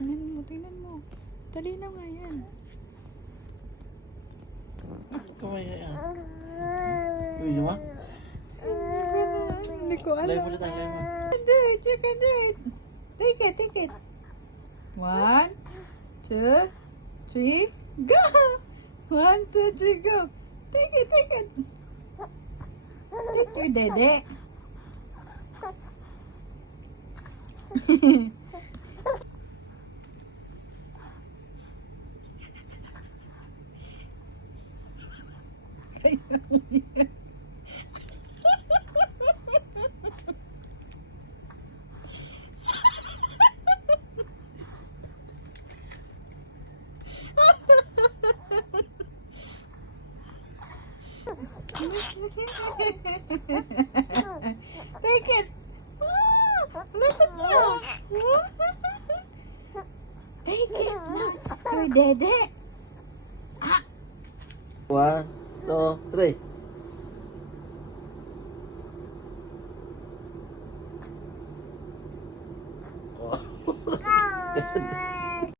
Tingnan mo, tingnan mo. Talinaw nga yan. Kamay ka yan. Uy, di ba? Hindi ko alam. Live ulit tayo, live mo. Do it, you can do it. Take it, take it. 1, 2, 3, go! 1, 2, 3, go. Take it, take it. Take your dede. Ayaw niya. Take it. Look at you. Take it. Your dede. 1, 2, 3. Oh.